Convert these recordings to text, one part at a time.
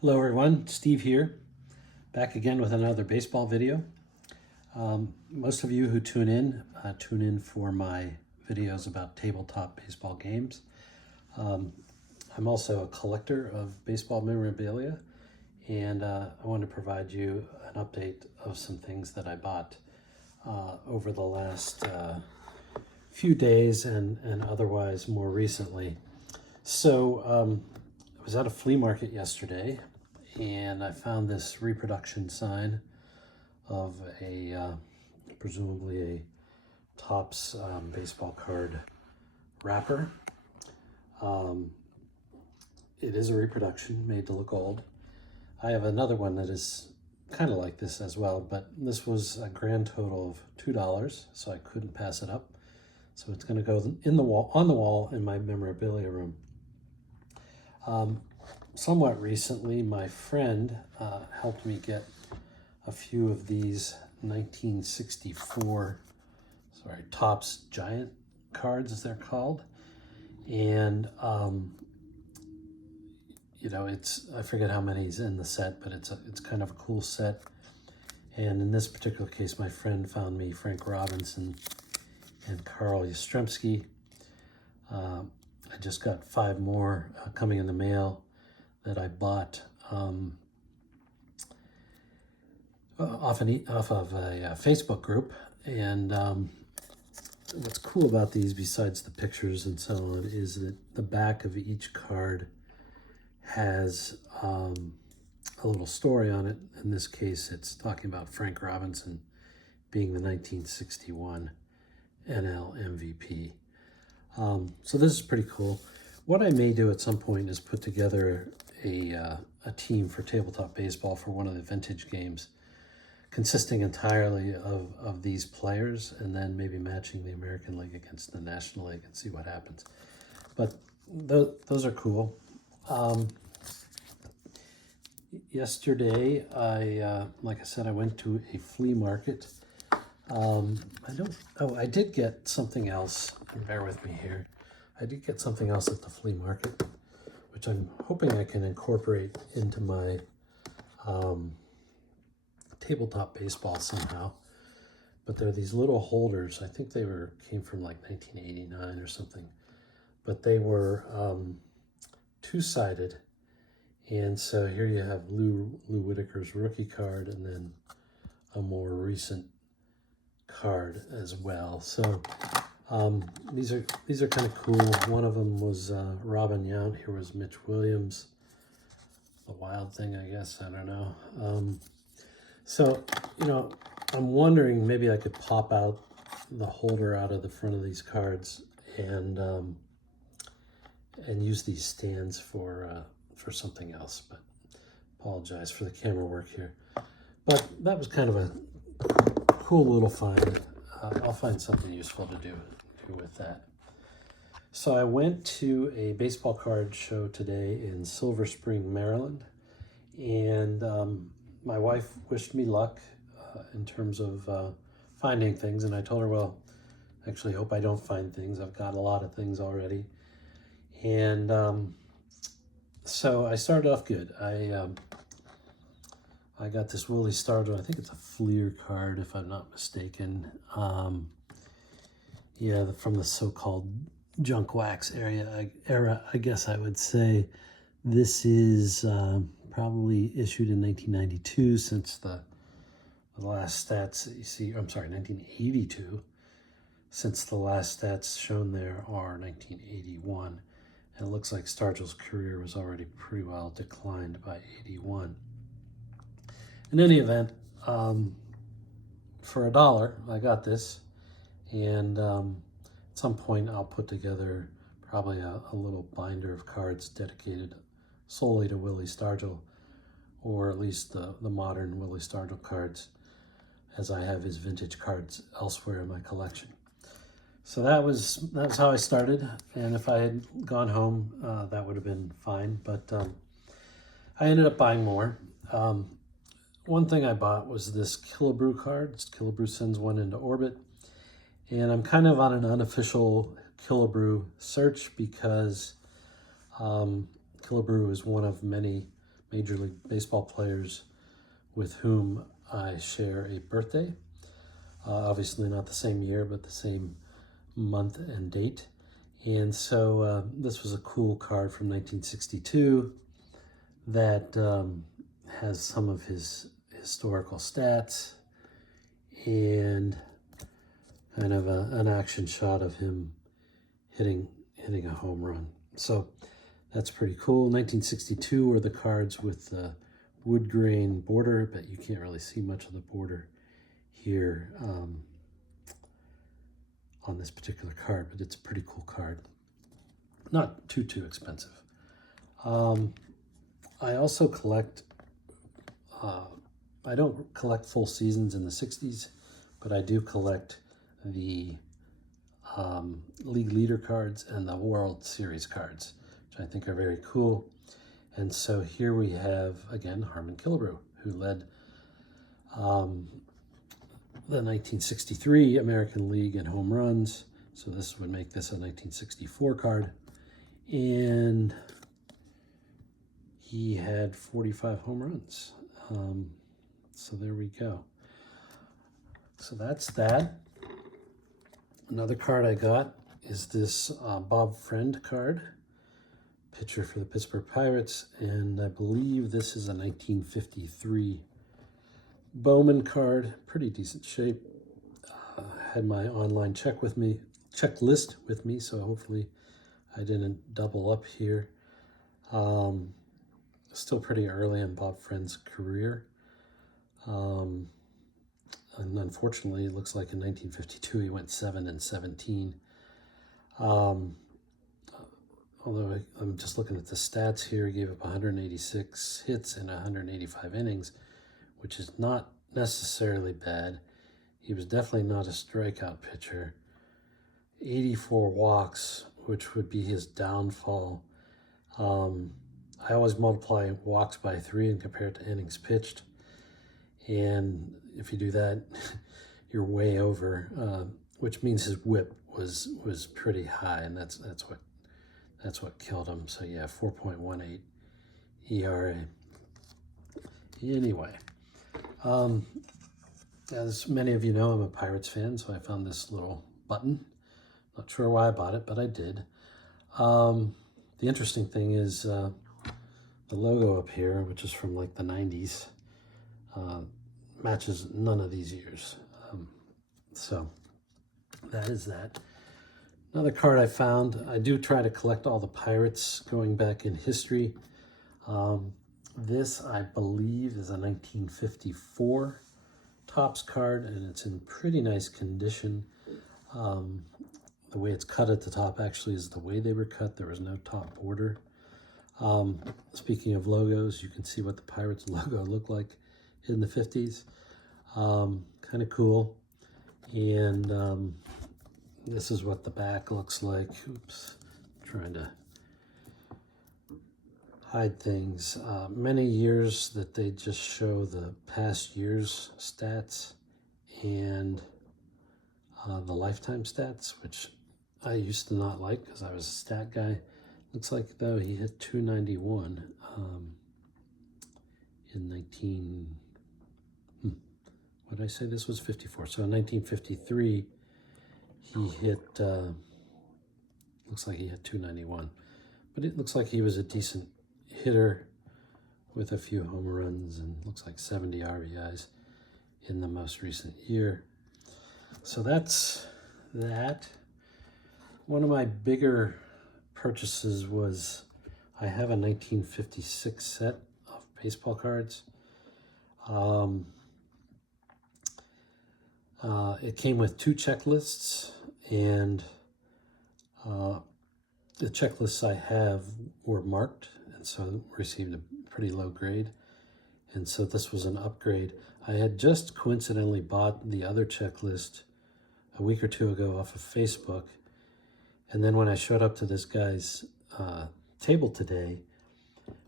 Hello everyone, Steve here, back again with another baseball video. Most of you who tune in for my videos about tabletop baseball games. I'm also a collector of baseball memorabilia, and I want to provide you an update of some things that I bought over the last few days and otherwise more recently. So I was at a flea market yesterday, and I found this reproduction sign of a presumably a Topps baseball card wrapper. It is a reproduction made to look old. I have another one that is kind of like this as well, but this was a grand total of $2, so I couldn't pass it up. So it's going to go on the wall in my memorabilia room. Somewhat recently, my friend helped me get a few of these 1964, Topps Giant cards, as they're called. And, I forget how many's in the set, but it's kind of a cool set. And in this particular case, my friend found me Frank Robinson and Carl Yastrzemski. I just got 5 more coming in the mail that I bought off of a Facebook group. And what's cool about these, besides the pictures and so on, is that the back of each card has a little story on it. In this case, it's talking about Frank Robinson being the 1961 NL MVP. So this is pretty cool. What I may do at some point is put together a team for tabletop baseball for one of the vintage games, consisting entirely of these players, and then maybe matching the American League against the National League and see what happens. But those are cool. Yesterday, like I said, I went to a flea market. I did get something else. Bear with me here. I did get something else at the flea market, which I'm hoping I can incorporate into my tabletop baseball somehow. But they're these little holders. I think they came from like 1989 or something. But they were two-sided. And so here you have Lou Whitaker's rookie card, and then a more recent card as well. So these are kind of cool. One of them was Robin Yount. Here was Mitch Williams. The Wild Thing, I guess. I don't know. So, I'm wondering maybe I could pop out the holder out of the front of these cards and use these stands for something else. But apologize for the camera work here. But that was kind of a cool little find. I'll find something useful to do with that. So I went to a baseball card show today in Silver Spring, Maryland, and my wife wished me luck in terms of finding things, and I told her, well, actually hope I don't find things. I've got a lot of things already. And so I started off good. I got this Willie Stargell. I think it's a Fleer card, if I'm not mistaken. Yeah, from the so-called junk wax era, I guess I would say. This is probably issued in 1992, since the last stats that you see, I'm sorry, 1982, since the last stats shown there are 1981. And it looks like Stargell's career was already pretty well declined by 81. In any event, for $1, I got this, and at some point I'll put together probably a little binder of cards dedicated solely to Willie Stargell, or at least the modern Willie Stargell cards, as I have his vintage cards elsewhere in my collection. So that was how I started, and if I had gone home, that would have been fine, but I ended up buying more. One thing I bought was this Killebrew card. Killebrew sends one into orbit, and I'm kind of on an unofficial Killebrew search because Killebrew is one of many Major League Baseball players with whom I share a birthday. Obviously not the same year, but the same month and date. And so this was a cool card from 1962 that has some of his historical stats and kind of an action shot of him hitting a home run. So that's pretty cool. 1962 were the cards with the wood grain border, but you can't really see much of the border here on this particular card, but it's a pretty cool card. Not too expensive. I also collect, I don't collect full seasons in the 60s, but I do collect the league leader cards and the World Series cards, which I think are very cool. And so here we have, again, Harmon Killebrew, who led the 1963 American League in home runs. So this would make this a 1964 card. And he had 45 home runs. So there we go. So that's that. Another card I got is this Bob Friend card, pitcher for the Pittsburgh Pirates, and I believe this is a 1953 Bowman card, pretty decent shape. Had my online checklist with me, so hopefully I didn't double up here. Still pretty early in Bob Friend's career. And unfortunately, it looks like in 1952 he went 7-17. Although I'm just looking at the stats here, he gave up 186 hits in 185 innings, which is not necessarily bad. He was definitely not a strikeout pitcher. 84 walks, which would be his downfall. I always multiply walks by 3 and compare it to innings pitched. And if you do that, you're way over, which means his whip was pretty high, and that's what killed him. So yeah, 4.18 ERA. Anyway, as many of you know, I'm a Pirates fan, so I found this little button. Not sure why I bought it, but I did. The interesting thing is the logo up here, which is from like the 90s, matches none of these years. So that is that. Another card I found, I do try to collect all the Pirates going back in history. This, I believe, is a 1954 Topps card, and it's in pretty nice condition. The way it's cut at the top actually is the way they were cut. There was no top border. Speaking of logos, you can see what the Pirates logo looked like in the 50s. Kind of cool. And this is what the back looks like. Oops, trying to hide things. Many years that they just show the past year's stats and the lifetime stats, which I used to not like because I was a stat guy. Looks like, though, he hit 291 in what did I say? This was 54. So in 1953, he hit, looks like he hit 291. But it looks like he was a decent hitter with a few home runs and looks like 70 RBIs in the most recent year. So that's that. One of my bigger purchases was I have a 1956 set of baseball cards. It came with 2 checklists, and the checklists I have were marked, and so received a pretty low grade. And so this was an upgrade. I had just coincidentally bought the other checklist a week or 2 ago off of Facebook. And then when I showed up to this guy's table today,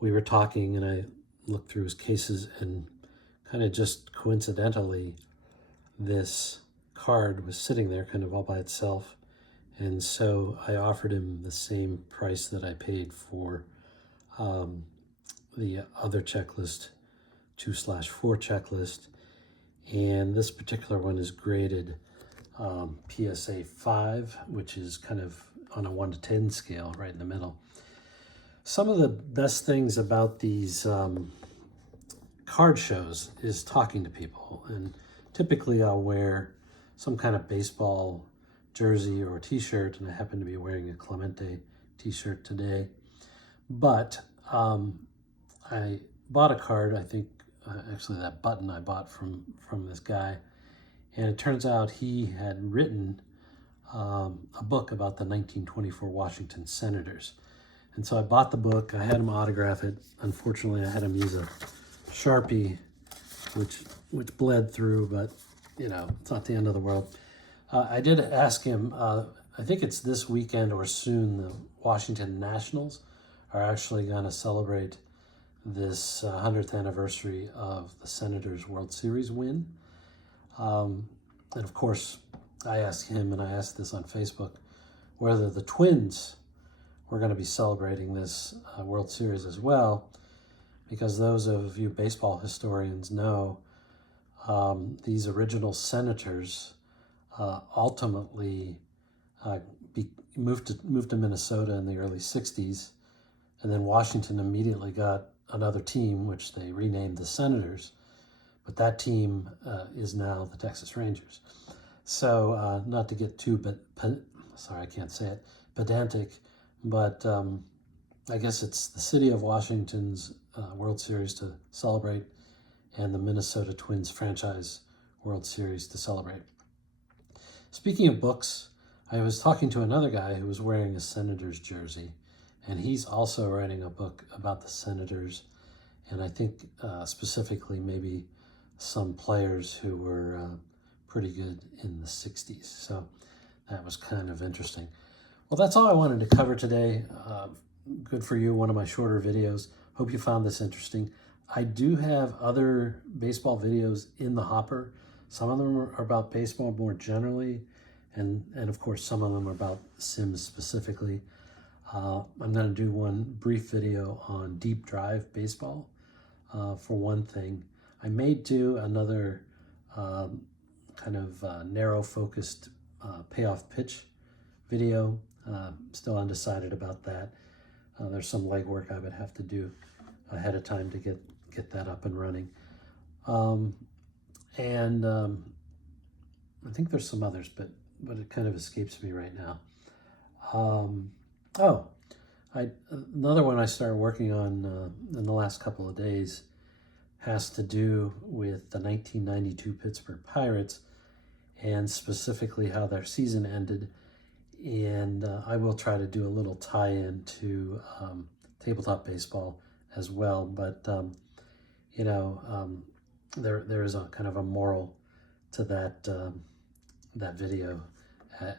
we were talking, and I looked through his cases, and kind of just coincidentally, this card was sitting there kind of all by itself. And so I offered him the same price that I paid for the other checklist, 2/4 checklist. And this particular one is graded PSA 5, which is kind of on a 1 to 10 scale, right in the middle. Some of the best things about these card shows is talking to people. And typically I'll wear some kind of baseball jersey or t-shirt, and I happen to be wearing a Clemente t-shirt today. But I bought a card, I think, actually that button I bought from this guy, and it turns out he had written a book about the 1924 Washington Senators. And so I bought the book, I had him autograph it. Unfortunately, I had him use a Sharpie, which bled through, but you know, it's not the end of the world. I did ask him, I think it's this weekend or soon, the Washington Nationals are actually going to celebrate this 100th anniversary of the Senators World Series win. And of course, I asked him, and I asked this on Facebook, whether the Twins were going to be celebrating this World Series as well, because those of you baseball historians know these original Senators ultimately moved to Minnesota in the early 60s, and then Washington immediately got another team, which they renamed the Senators, but that team is now the Texas Rangers. So not to get too, sorry, I can't say it, pedantic, but I guess it's the city of Washington's World Series to celebrate, and the Minnesota Twins franchise World Series to celebrate. Speaking of books, I was talking to another guy who was wearing a Senators jersey, and he's also writing a book about the Senators, and I think specifically maybe some players who were pretty good in the 60s. So that was kind of interesting. Well, that's all I wanted to cover today. Good for you, one of my shorter videos. Hope you found this interesting. I do have other baseball videos in the hopper. Some of them are about baseball more generally, and of course some of them are about Sims specifically. I'm going to do one brief video on deep drive baseball for one thing. I may do another kind of narrow focused payoff pitch video. Still undecided about that. There's some legwork I would have to do ahead of time to get that up and running. I think there's some others, but it kind of escapes me right now. Another one I started working on in the last couple of days has to do with the 1992 Pittsburgh Pirates, and specifically how their season ended. And I will try to do a little tie-in to tabletop baseball as well. But, there is a kind of a moral to that, that video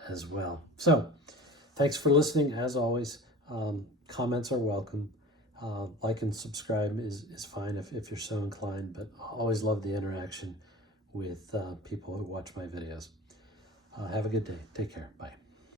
as well. So thanks for listening. As always, comments are welcome. Like and subscribe is fine if you're so inclined, but I always love the interaction with people who watch my videos. Have a good day. Take care. Bye.